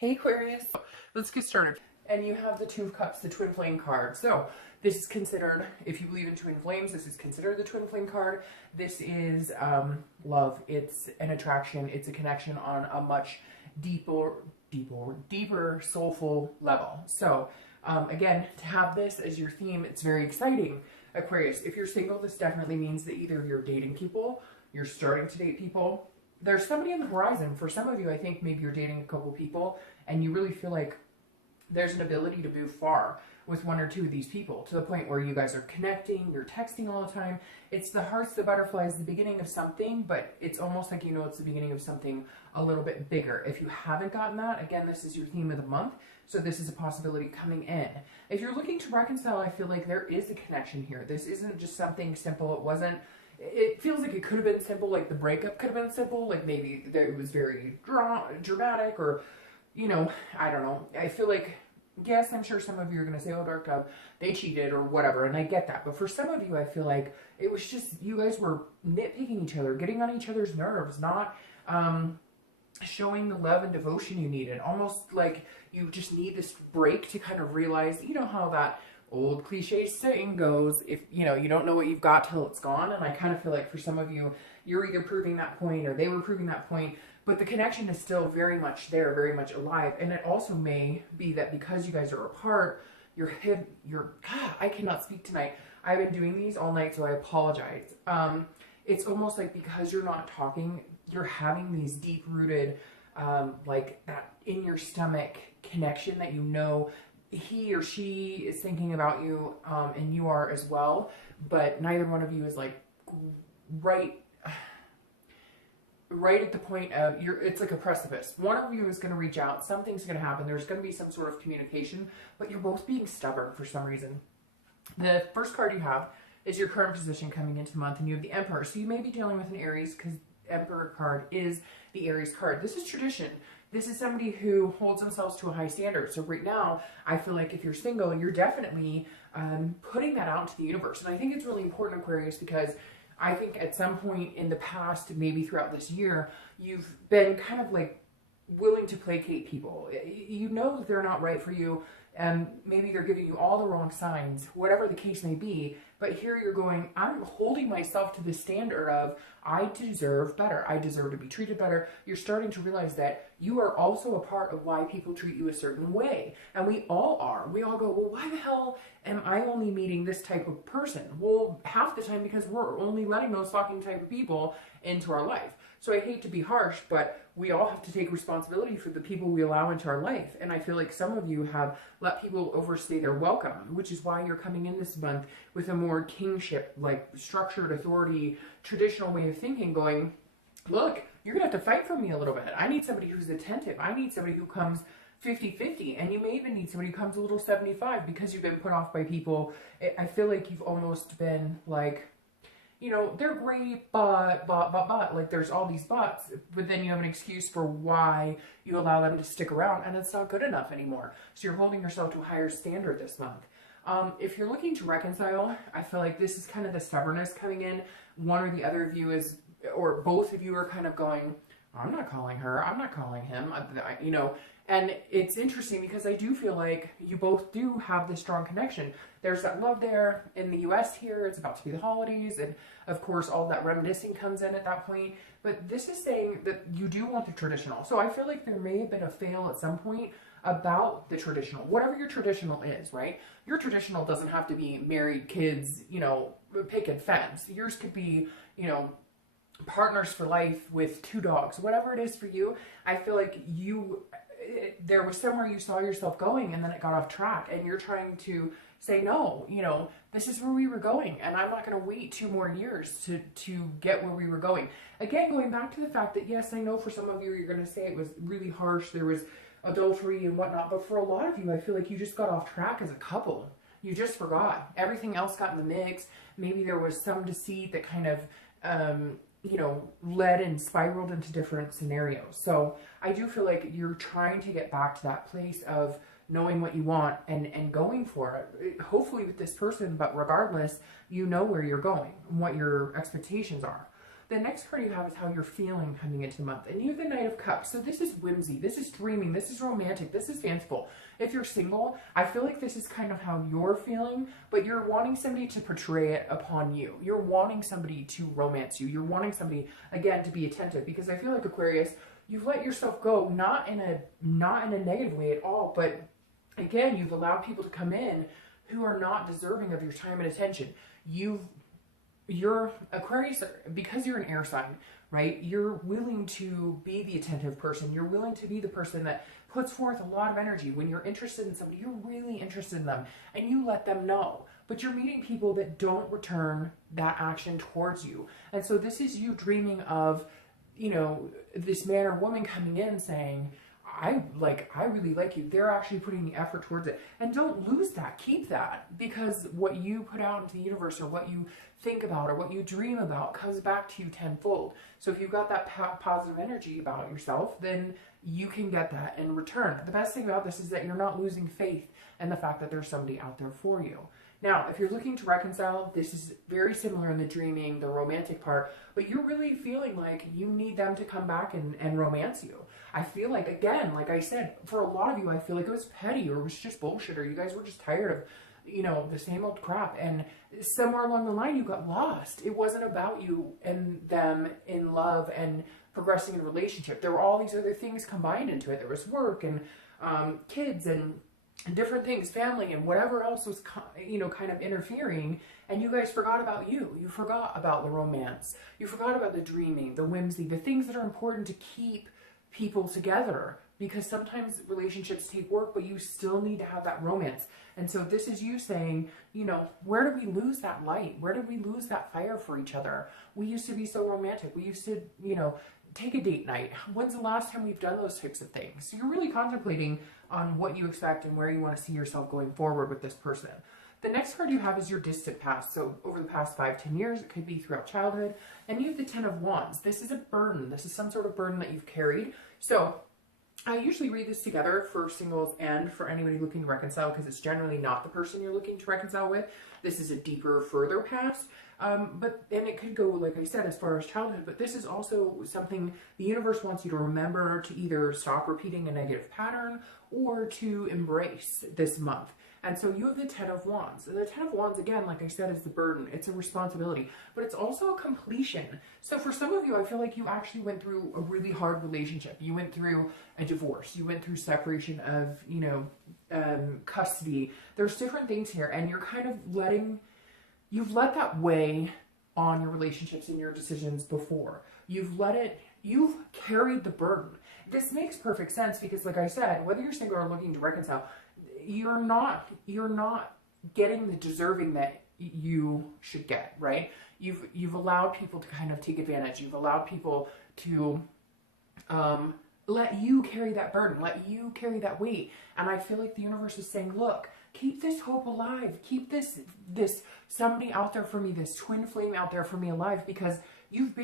Hey Aquarius, let's get started. And you have the Two of Cups, the Twin Flame card. So this is considered, if you believe in twin flames, this is considered the Twin Flame card. This is love. It's an attraction. It's a connection on a much deeper, soulful level. So again, to have this as your theme, it's very exciting. Aquarius, if you're single, this definitely means that either you're dating people, you're starting to date people, there's somebody on the horizon. For some of you, I think maybe you're dating a couple people and you really feel like there's an ability to move far with one or two of these people to the point where you guys are connecting, you're texting all the time. It's the hearts, the butterflies, the beginning of something, but it's almost like, you know, it's the beginning of something a little bit bigger. If you haven't gotten that, again, this is your theme of the month. So this is a possibility coming in. If you're looking to reconcile, I feel like there is a connection here. This isn't just something simple. It feels like it could have been simple, like the breakup could have been simple, like maybe it was very dramatic, or, you know, I don't know. I feel like, yes, I'm sure some of you are going to say, oh, dark up, they cheated or whatever, and I get that. But for some of you, I feel like it was just, you guys were nitpicking each other, getting on each other's nerves, not showing the love and devotion you needed. Almost like you just need this break to kind of realize, you know how that old cliche saying goes, if you know, you don't know what you've got till it's gone. And I kind of feel like for some of you, you're either proving that point or they were proving that point, but the connection is still very much there, very much alive. And it also may be that because you guys are apart, God, I cannot speak tonight. I've been doing these all night, so I apologize. It's almost like because you're not talking, you're having these deep rooted, like that in your stomach connection that, you know, he or she is thinking about you, and you are as well, but neither one of you is like right at the point of it's like a precipice. One of you is going to reach out, something's going to happen, there's going to be some sort of communication, but you're both being stubborn for some reason. The first card you have is your current position coming into the month, and you have the Emperor. So you may be dealing with an Aries because Emperor card is the Aries card. This is tradition. This is somebody who holds themselves to a high standard. So right now, I feel like if you're single, you're definitely putting that out to the universe. And I think it's really important, Aquarius, because I think at some point in the past, maybe throughout this year, you've been kind of like willing to placate people. You know that they're not right for you, and maybe they're giving you all the wrong signs, whatever the case may be. But here you're going, I'm holding myself to the standard of, I deserve better. I deserve to be treated better. You're starting to realize that you are also a part of why people treat you a certain way. And we all are. We all go, well, why the hell am I only meeting this type of person? Well, half the time because we're only letting those fucking type of people into our life. So I hate to be harsh, but we all have to take responsibility for the people we allow into our life. And I feel like some of you have let people overstay their welcome, which is why you're coming in this month with a more kingship, like structured authority, traditional way of thinking, going, look, you're going to have to fight for me a little bit. I need somebody who's attentive. I need somebody who comes 50-50, and you may even need somebody who comes a little 75 because you've been put off by people. I feel like you've almost been like, you know, they're great, but, like there's all these buts, but then you have an excuse for why you allow them to stick around, and it's not good enough anymore. So you're holding yourself to a higher standard this month. If you're looking to reconcile, I feel like this is kind of the stubbornness coming in. One or the other of you is, or both of you are kind of going, I'm not calling her, I'm not calling him, you know. And it's interesting because I do feel like you both do have this strong connection. There's that love there. In the US here, it's about to be the holidays, and of course all that reminiscing comes in at that point. But this is saying that you do want the traditional. So I feel like there may have been a fail at some point about the traditional, whatever your traditional is, right? Your traditional doesn't have to be married, kids, you know, picket fence. Yours could be, you know, partners for life with 2 dogs, whatever it is for you. I feel like there was somewhere you saw yourself going, and then it got off track, and you're trying to say, no, you know, this is where we were going, and I'm not going to wait 2 more years to get where we were going. Again, going back to the fact that, yes, I know for some of you, you're going to say it was really harsh, there was adultery and whatnot, but for a lot of you, I feel like you just got off track as a couple. You just forgot. Everything else got in the mix. Maybe there was some deceit that kind of, you know, led and spiraled into different scenarios. So I do feel like you're trying to get back to that place of knowing what you want and going for it. Hopefully with this person, but regardless, you know where you're going and what your expectations are. The next card you have is how you're feeling coming into the month. And you have the Knight of Cups. So this is whimsy, this is dreaming, this is romantic, this is fanciful. If you're single, I feel like this is kind of how you're feeling, but you're wanting somebody to portray it upon you. You're wanting somebody to romance you. You're wanting somebody, again, to be attentive, because I feel like, Aquarius, you've let yourself go, not in a negative way at all, but again, you've allowed people to come in who are not deserving of your time and attention. You're Aquarius, because you're an air sign, right? You're willing to be the attentive person. You're willing to be the person that puts forth a lot of energy. When you're interested in somebody, you're really interested in them, and you let them know. But you're meeting people that don't return that action towards you. And so this is you dreaming of, you know, this man or woman coming in saying, I really like you. They're actually putting the effort towards it. And don't lose that. Keep that. Because what you put out into the universe, or what you think about, or what you dream about, comes back to you tenfold. So if you've got that positive energy about yourself, then you can get that in return. The best thing about this is that you're not losing faith in the fact that there's somebody out there for you. Now, if you're looking to reconcile, this is very similar in the dreaming, the romantic part, but you're really feeling like you need them to come back and romance you. I feel like, again, like I said, for a lot of you, I feel like it was petty, or it was just bullshit, or you guys were just tired of, you know, the same old crap. And somewhere along the line, you got lost. It wasn't about you and them in love and progressing in a relationship. There were all these other things combined into it. There was work and kids and different things, family and whatever else was, you know, kind of interfering. And you guys forgot about you. You forgot about the romance. You forgot about the dreaming, the whimsy, the things that are important to keep people together, because sometimes relationships take work, but you still need to have that romance. And so this is you saying, you know, where did we lose that light? Where did we lose that fire for each other? We used to be so romantic. We used to, you know, take a date night. When's the last time we've done those types of things? So you're really contemplating on what you expect and where you want to see yourself going forward with this person. The next card you have is your distant past. So over the past 5-10 years, it could be throughout childhood. And you have the 10 of Wands. This is a burden. This is some sort of burden that you've carried. So I usually read this together for singles and for anybody looking to reconcile, because it's generally not the person you're looking to reconcile with. This is a deeper, further past. And it could go, like I said, as far as childhood, but this is also something the universe wants you to remember, to either stop repeating a negative pattern or to embrace this month. And so you have the 10 of Wands. And the 10 of Wands, again, like I said, is the burden. It's a responsibility, but it's also a completion. So for some of you, I feel like you actually went through a really hard relationship. You went through a divorce. You went through separation of, you know, custody. There's different things here, and you're kind of you've let that weigh on your relationships and your decisions before. You've carried the burden. This makes perfect sense because, like I said, whether you're single or looking to reconcile, you're not getting the deserving that you should get, right? You've allowed people to kind of take advantage. You've allowed people to let you carry that burden, let you carry that weight. And I feel like the universe is saying, look, keep this hope alive. Keep this somebody out there for me, this twin flame out there for me alive, because you've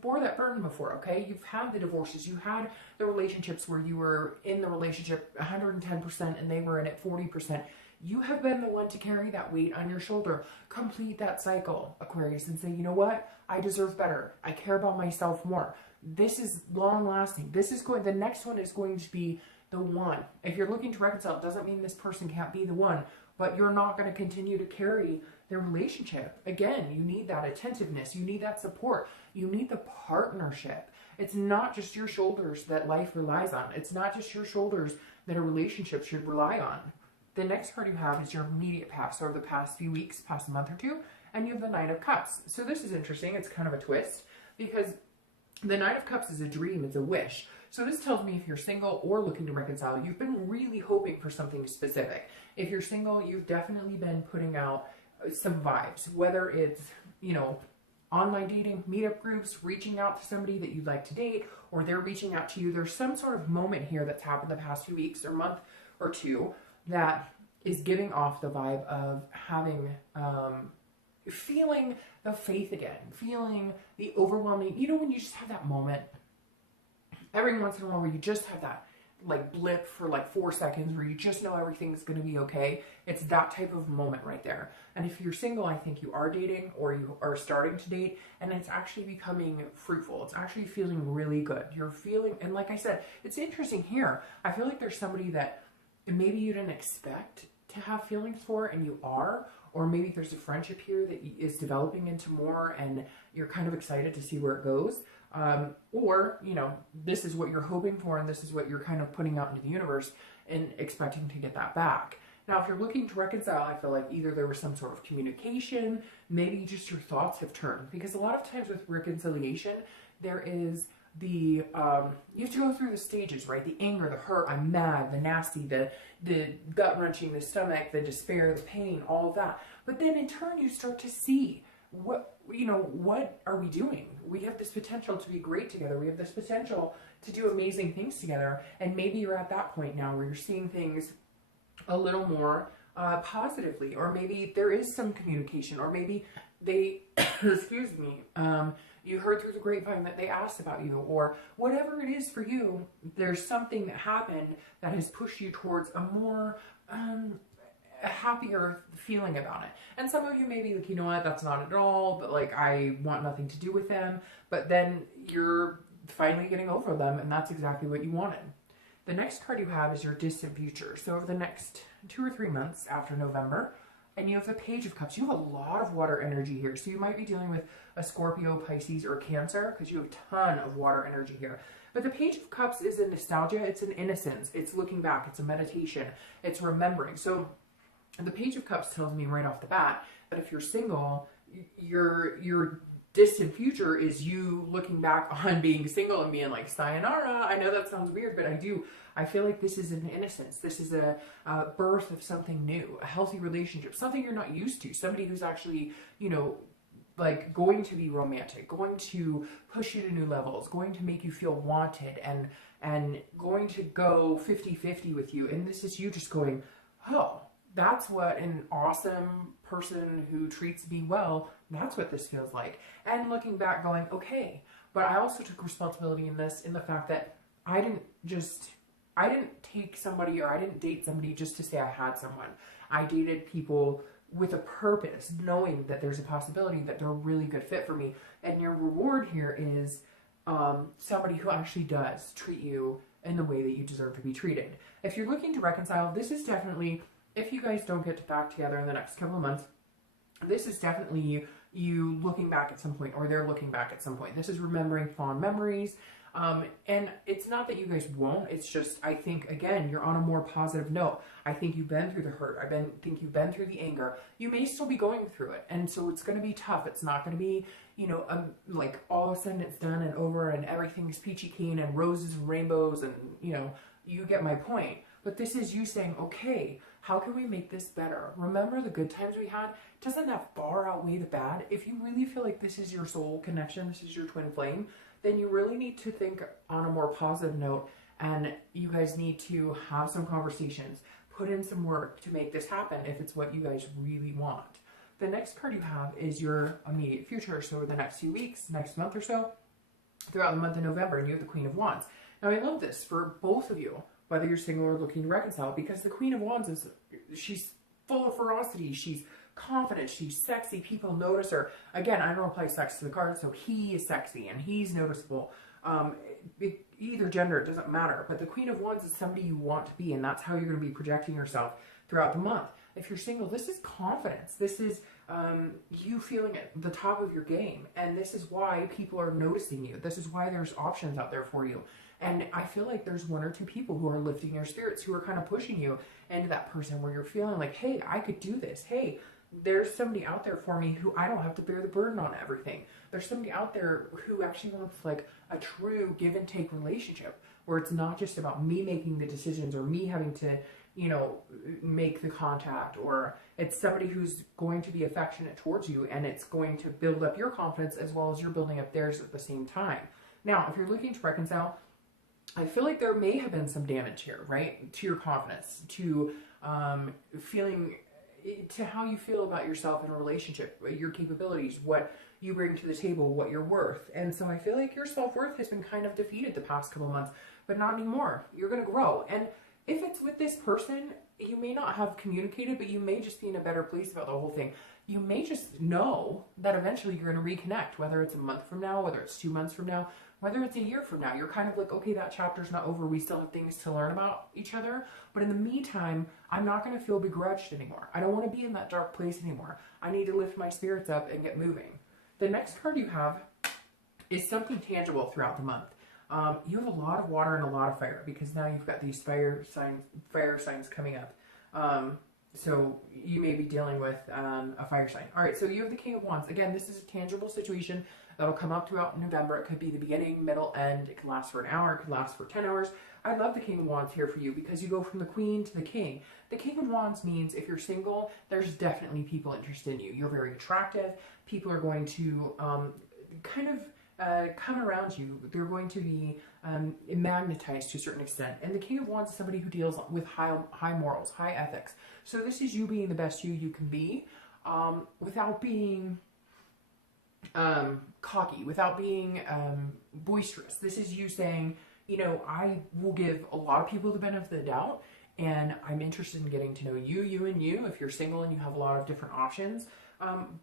bore that burden before, okay? You've had the divorces. You had the relationships where you were in the relationship 110% and they were in it 40%. You have been the one to carry that weight on your shoulder. Complete that cycle, Aquarius, and say, you know what? I deserve better. I care about myself more. This is long lasting. The next one is going to be the one. If you're looking to reconcile, it doesn't mean this person can't be the one, but you're not going to continue to carry their relationship. Again, you need that attentiveness. You need that support. You need the partnership. It's not just your shoulders that life relies on. It's not just your shoulders that a relationship should rely on. The next card you have is your immediate past, over the past few weeks, past month or two, and you have the Knight of Cups. So this is interesting. It's kind of a twist because the Knight of Cups is a dream. It's a wish. So this tells me if you're single or looking to reconcile, you've been really hoping for something specific. If you're single, you've definitely been putting out some vibes, whether it's, you know, online dating, meetup groups, reaching out to somebody that you'd like to date, or they're reaching out to you. There's some sort of moment here that's happened the past few weeks or month or two that is giving off the vibe of having, feeling the faith again, feeling the overwhelming, you know, when you just have that moment every once in a while where you just have that like blip for like 4 seconds where you just know everything's going to be okay. It's that type of moment right there. And if you're single, I think you are dating or you are starting to date, and it's actually becoming fruitful. It's actually feeling really good. You're feeling, and like I said, it's interesting here. I feel like there's somebody that maybe you didn't expect to have feelings for, and you are, or maybe there's a friendship here that is developing into more, and you're kind of excited to see where it goes. Or, you know, this is what you're hoping for, and this is what you're kind of putting out into the universe and expecting to get that back. Now, if you're looking to reconcile, I feel like either there was some sort of communication, maybe just your thoughts have turned. Because a lot of times with reconciliation, there is the, you have to go through the stages, right? The anger, the hurt, I'm mad, the nasty, the gut-wrenching, the stomach, the despair, the pain, all of that. But then in turn, you start to see what are we doing? We have this potential to be great together. We have this potential to do amazing things together. And maybe you're at that point now where you're seeing things a little more positively, or maybe there is some communication, or maybe they, excuse me, you heard through the grapevine that they asked about you, or whatever it is for you, there's something that happened that has pushed you towards a more a happier feeling about it. And some of you may be like, you know what, that's not at all, but like, I want nothing to do with them. But then you're finally getting over them, and that's exactly what you wanted. The next card you have is your distant future. So over the next 2 or 3 months after November, and you have the Page of Cups. You have a lot of water energy here. So you might be dealing with a Scorpio, Pisces, or Cancer, because you have a ton of water energy here. But the Page of Cups is a nostalgia. It's an innocence. It's looking back. It's a meditation. It's remembering. So the Page of Cups tells me right off the bat that if you're single, your distant future is you looking back on being single and being like, sayonara. I know that sounds weird, but I feel like this is an innocence. This is a birth of something new, a healthy relationship, something you're not used to, somebody who's actually, you know, like going to be romantic, going to push you to new levels, going to make you feel wanted, and going to go 50-50 with you. And this is you just going, oh, that's what an awesome person who treats me well, that's what this feels like. And looking back going, okay, but I also took responsibility in this, in the fact that I didn't take somebody, or I didn't date somebody just to say I had someone. I dated people with a purpose, knowing that there's a possibility that they're a really good fit for me. And your reward here is somebody who actually does treat you in the way that you deserve to be treated. If you're looking to reconcile, this is definitely, if you guys don't get back together in the next couple of months, this is definitely you looking back at some point, or they're looking back at some point. This is remembering fond memories. And it's not that you guys won't, it's just, I think, again, you're on a more positive note. I think you've been through the hurt. think you've been through the anger. You may still be going through it. And so it's going to be tough. It's not going to be, you know, like all of a sudden it's done and over and everything's peachy keen and roses and rainbows and, you know, you get my point. But this is you saying, okay, how can we make this better? Remember the good times we had? Doesn't that far outweigh the bad? If you really feel like this is your soul connection, this is your twin flame, then you really need to think on a more positive note, and you guys need to have some conversations, put in some work to make this happen if it's what you guys really want. The next card you have is your immediate future. So over the next few weeks, next month or so, throughout the month of November, and you have the Queen of Wands. Now I love this for both of you, whether you're single or looking to reconcile, because the Queen of Wands she's full of ferocity, she's confident, she's sexy, people notice her. Again, I don't apply sex to the card, so he is sexy and he's noticeable. Either gender, it doesn't matter, but the Queen of Wands is somebody you want to be, and that's how you're going to be projecting yourself throughout the month. If you're single, this is confidence. This is you feeling at the top of your game, and this is why people are noticing you. This is why there's options out there for you. And I feel like there's 1 or 2 people who are lifting your spirits, who are kind of pushing you into that person where you're feeling like, hey, I could do this. Hey, there's somebody out there for me who I don't have to bear the burden on everything. There's somebody out there who actually wants like a true give and take relationship, where it's not just about me making the decisions or me having to, you know, make the contact, or it's somebody who's going to be affectionate towards you, and it's going to build up your confidence as well as you're building up theirs at the same time. Now, if you're looking to reconcile, I feel like there may have been some damage here, right? To your confidence, to feeling, to how you feel about yourself in a relationship, your capabilities, what you bring to the table, what you're worth. And so I feel like your self-worth has been kind of defeated the past couple months but not anymore. You're going to grow. And if it's with this person, you may not have communicated, but you may just be in a better place about the whole thing. You may just know that eventually you're going to reconnect, whether it's a month from now, whether it's 2 months from now, whether it's a year from now. You're kind of like, okay, that chapter's not over. We still have things to learn about each other. But in the meantime, I'm not going to feel begrudged anymore. I don't want to be in that dark place anymore. I need to lift my spirits up and get moving. The next card you have is something tangible throughout the month. You have a lot of water and a lot of fire, because now you've got these fire signs coming up. So you may be dealing with a fire sign. All right, so you have the King of Wands. Again, this is a tangible situation that'll come up throughout November. It could be the beginning, middle, end. It could last for an hour. It could last for 10 hours. I love the King of Wands here for you, because you go from the Queen to the King. The King of Wands means if you're single, there's definitely people interested in you. You're very attractive. People are going to kind of come around you. They're going to be magnetized to a certain extent. And the King of Wands is somebody who deals with high morals, high ethics. So this is you being the best you can be, without being cocky, without being boisterous. This is you saying, you know, I will give a lot of people the benefit of the doubt, and I'm interested in getting to know you, you, if you're single and you have a lot of different options.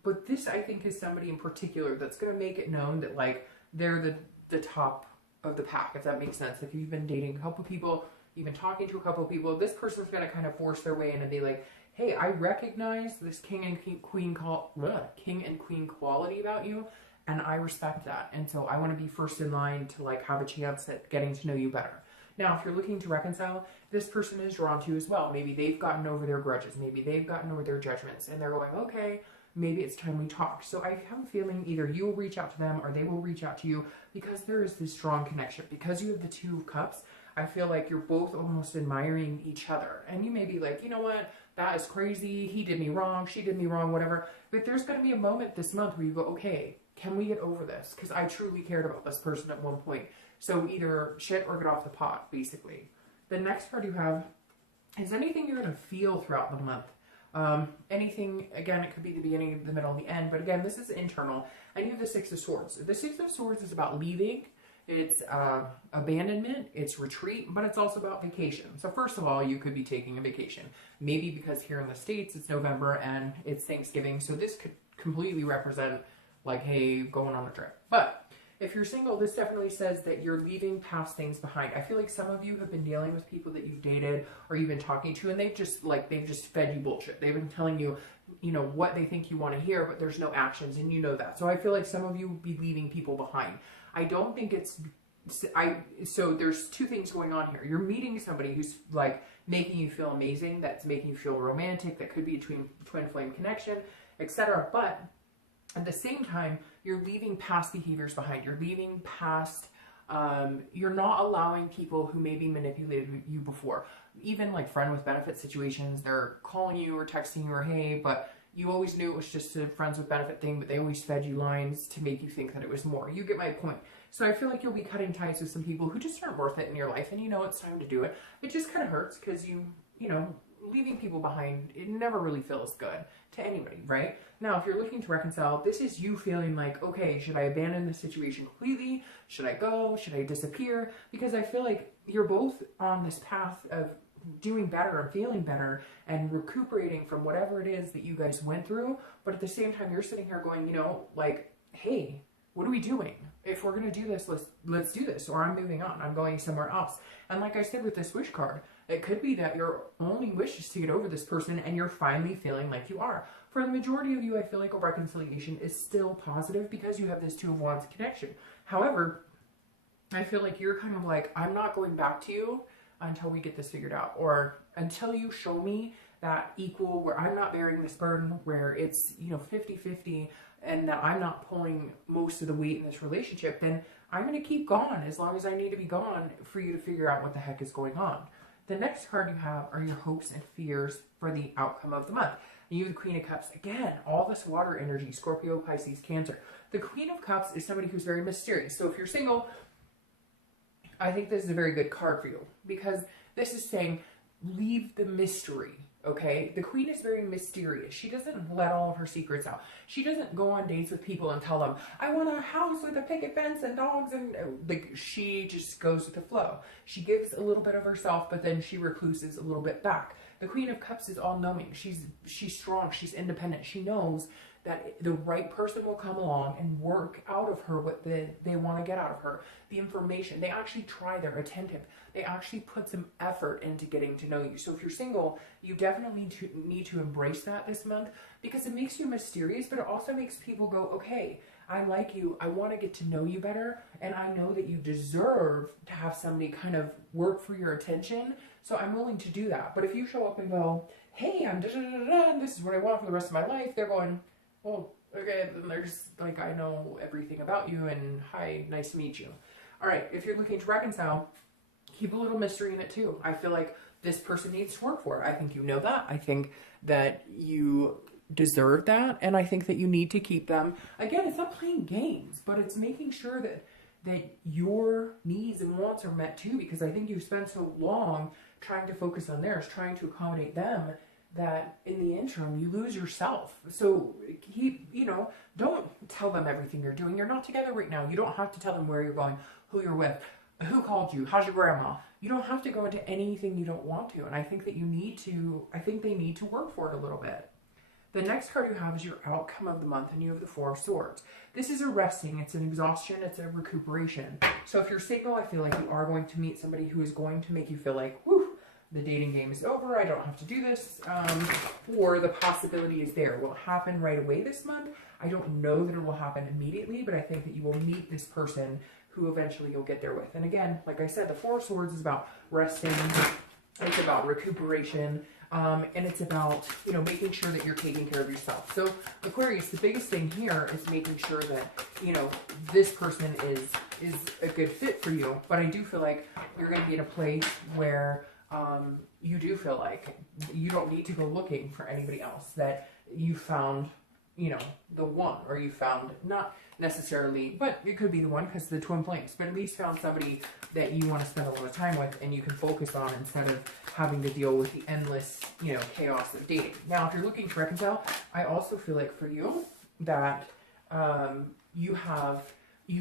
But this, I think, is somebody in particular that's going to make it known that, like, they're the top of the pack, if that makes sense. If you've been dating a couple people, you've been talking to a couple people, this person's going to kind of force their way in and be like, hey, I recognize this king and queen quality about you, and I respect that. And so I want to be first in line to, like, have a chance at getting to know you better. Now, if you're looking to reconcile, this person is drawn to you as well. Maybe they've gotten over their grudges. Maybe they've gotten over their judgments, and they're going, okay, maybe it's time we talk. So I have a feeling either you will reach out to them or they will reach out to you, because there is this strong connection. Because you have the Two of Cups, I feel like you're both almost admiring each other. And you may be like, you know what, that is crazy. He did me wrong. She did me wrong, whatever. But there's going to be a moment this month where you go, okay, can we get over this? Because I truly cared about this person at one point. So either shit or get off the pot, basically. The next card you have is anything you're going to feel throughout the month. Anything, again, it could be the beginning, the middle, and the end, but again, this is internal. And you have the Six of Swords. The Six of Swords is about leaving. It's abandonment, it's retreat, but it's also about vacation. So first of all, you could be taking a vacation. Maybe because here in the States, it's November and it's Thanksgiving, so this could completely represent, like, hey, going on a trip. But if you're single, this definitely says that you're leaving past things behind. I feel like some of you have been dealing with people that you've dated or you've been talking to, and they've just fed you bullshit. They've been telling you, you know, what they think you want to hear, but there's no actions, and you know that. So I feel like some of you will be leaving people behind. I don't think it's, so there's two things going on here. You're meeting somebody who's, like, making you feel amazing, that's making you feel romantic, that could be a twin flame connection, etc. But at the same time, you're leaving past behaviors behind. You're leaving past, you're not allowing people who maybe manipulated you before. Even like friend with benefit situations, they're calling you or texting you or hey, but you always knew it was just a friends with benefit thing, but they always fed you lines to make you think that it was more. You get my point. So I feel like you'll be cutting ties with some people who just aren't worth it in your life, and you know it's time to do it. It just kind of hurts because you know, leaving people behind, it never really feels good to anybody, right? Now, if you're looking to reconcile, this is you feeling like, okay, should I abandon the situation completely? Should I go? Should I disappear? Because I feel like you're both on this path of doing better and feeling better and recuperating from whatever it is that you guys went through. But at the same time, you're sitting here going, you know, like, hey, what are we doing? If we're going to do this, let's do this, or I'm moving on. I'm going somewhere else. And like I said with this wish card, it could be that your only wish is to get over this person and you're finally feeling like you are. For the majority of you, I feel like a reconciliation is still positive because you have this Two of Wands connection. However, I feel like you're kind of like, I'm not going back to you until we get this figured out, or until you show me that equal, where I'm not bearing this burden, where it's, you know, 50-50, and that I'm not pulling most of the weight in this relationship, then I'm going to keep gone as long as I need to be gone for you to figure out what the heck is going on. The next card you have are your hopes and fears for the outcome of the month. And you have the Queen of Cups. Again, all this water energy, Scorpio, Pisces, Cancer. The Queen of Cups is somebody who's very mysterious. So if you're single, I think this is a very good card for you, because this is saying leave the mystery. Okay, the queen is very mysterious. She doesn't let all of her secrets out. She doesn't go on dates with people and tell them, I want a house with a picket fence and dogs, and like, she just goes with the flow. She gives a little bit of herself, but then she recluses a little bit back. The Queen of Cups is all-knowing. She's strong. She's independent. She knows that the right person will come along and work out of her what they want to get out of her. The information. They actually try. They're attentive. They actually put some effort into getting to know you. So if you're single, you definitely need to embrace that this month, because it makes you mysterious, but it also makes people go, okay, I like you. I want to get to know you better. And I know that you deserve to have somebody kind of work for your attention. So I'm willing to do that. But if you show up and go, hey, I'm da-da-da-da-da, and this is what I want for the rest of my life, they're going, well, okay, then there's like, I know everything about you, and hi, nice to meet you. All right, if you're looking to reconcile, keep a little mystery in it too. I feel like this person needs to work for it. I think you know that. I think that you deserve that, and I think that you need to keep them. Again, it's not playing games, but it's making sure that your needs and wants are met too, because I think you've spent so long trying to focus on theirs, trying to accommodate them, that in the interim you lose yourself. So keep, don't tell them everything you're doing. You're not together right now. You don't have to tell them where you're going, who you're with, who called you, how's your grandma. You don't have to go into anything you don't want to. And I think that I think they need to work for it a little bit. The next card you have is your outcome of the month, and you have the Four of Swords. This is a resting, it's an exhaustion, it's a recuperation. So if you're single, I feel like you are going to meet somebody who is going to make you feel like, whew, the dating game is over, I don't have to do this, or the possibility is there. Will it happen right away this month? I don't know that it will happen immediately, but I think that you will meet this person who eventually you'll get there with. And again, like I said, the Four of Swords is about resting, it's about recuperation, and it's about, making sure that you're taking care of yourself. So Aquarius, the biggest thing here is making sure that, this person is a good fit for you. But I do feel like you're going to be in a place where you do feel like you don't need to go looking for anybody else, that you found, the one, or you found, not necessarily, but it could be the one because the twin flames, but at least found somebody that you want to spend a lot of time with and you can focus on, instead of having to deal with the endless, chaos of dating. Now, if you're looking to reconcile, I also feel like for you that you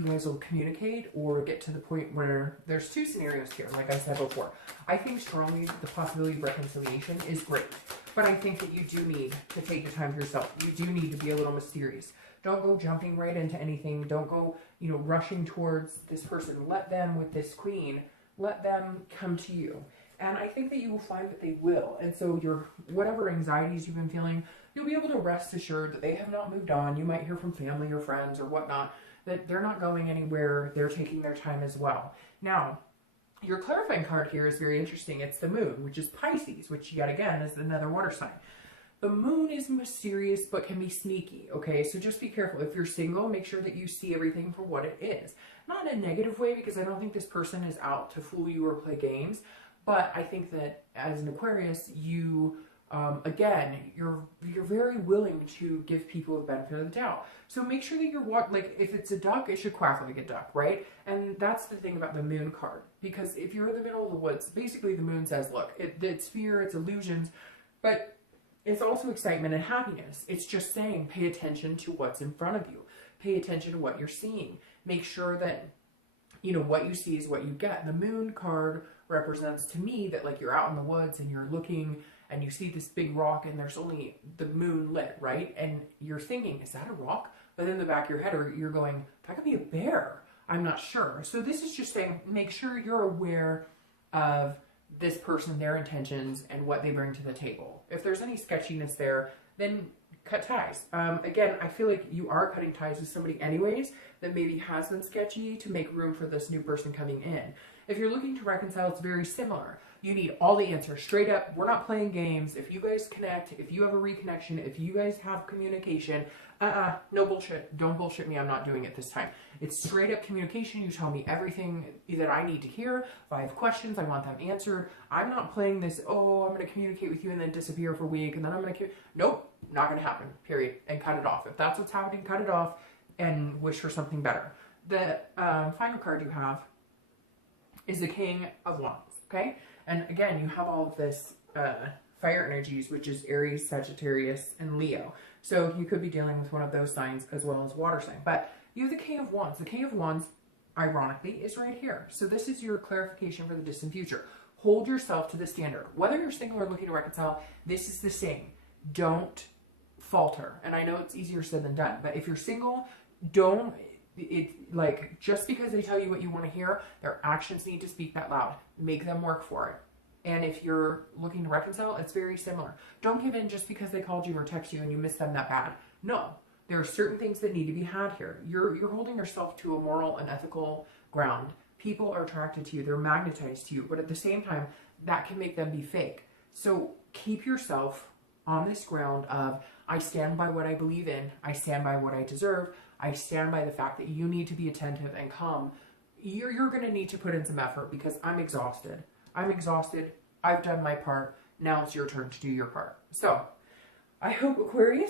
guys will communicate or get to the point where there's two scenarios here. Like I said before, I think strongly the possibility of reconciliation is great, but I think that you do need to take your time for yourself. You do need to be a little mysterious. Don't go jumping right into anything. Don't go, rushing towards this person. Let them, with this queen, let them come to you. And I think that you will find that they will. And so whatever anxieties you've been feeling, you'll be able to rest assured that they have not moved on. You might hear from family or friends or whatnot that they're not going anywhere. They're taking their time as well. Now, your clarifying card here is very interesting. It's the moon, which is Pisces, which yet again is another water sign. The moon is mysterious but can be sneaky, okay? So just be careful. If you're single, make sure that you see everything for what it is. Not in a negative way, because I don't think this person is out to fool you or play games. But I think that as an Aquarius, you, again, you're very willing to give people the benefit of the doubt. So make sure that like, if it's a duck, it should quack like a duck, right? And that's the thing about the moon card. Because if you're in the middle of the woods, basically the moon says, look, it's fear, it's illusions, but it's also excitement and happiness. It's just saying, pay attention to what's in front of you. Pay attention to what you're seeing. Make sure that, what you see is what you get. The moon card represents to me that, like, you're out in the woods and you're looking and you see this big rock and there's only the moon lit, right? And you're thinking, is that a rock? But in the back of your head, you're going, that could be a bear. I'm not sure. So this is just saying, make sure you're aware of this person, their intentions, and what they bring to the table. If there's any sketchiness there, then cut ties. Again, I feel like you are cutting ties with somebody anyways that maybe has been sketchy to make room for this new person coming in. If you're looking to reconcile, it's very similar. You need all the answers straight up. We're not playing games. If you guys connect, if you have a reconnection, if you guys have communication, no bullshit. Don't bullshit me. I'm not doing it this time. It's straight up communication. You tell me everything that I need to hear. If I have questions, I want them answered. I'm not playing this, I'm going to communicate with you and then disappear for a week and then I'm going to, nope, not going to happen, period. And cut it off. If that's what's happening, cut it off and wish for something better. The final card you have is the King of Wands, okay? And again, you have all of this fire energies, which is Aries, Sagittarius, and Leo. So you could be dealing with one of those signs as well as water sign. But you have the King of Wands. The King of Wands, ironically, is right here. So this is your clarification for the distant future. Hold yourself to the standard. Whether you're single or looking to reconcile, this is the same. Don't falter. And I know it's easier said than done, but if you're single, don't, like, just because they tell you what you want to hear, their actions need to speak that loud. Make them work for it. And if you're looking to reconcile, it's very similar. Don't give in just because they called you or text you and you miss them that bad. No, there are certain things that need to be had here. You're holding yourself to a moral and ethical ground. People are attracted to you. They're magnetized to you. But at the same time, that can make them be fake. So keep yourself on this ground of, I stand by what I believe in. I stand by what I deserve. I stand by the fact that you need to be attentive and calm. You're going to need to put in some effort because I'm exhausted. I'm exhausted. I've done my part. Now it's your turn to do your part. So I hope, Aquarius,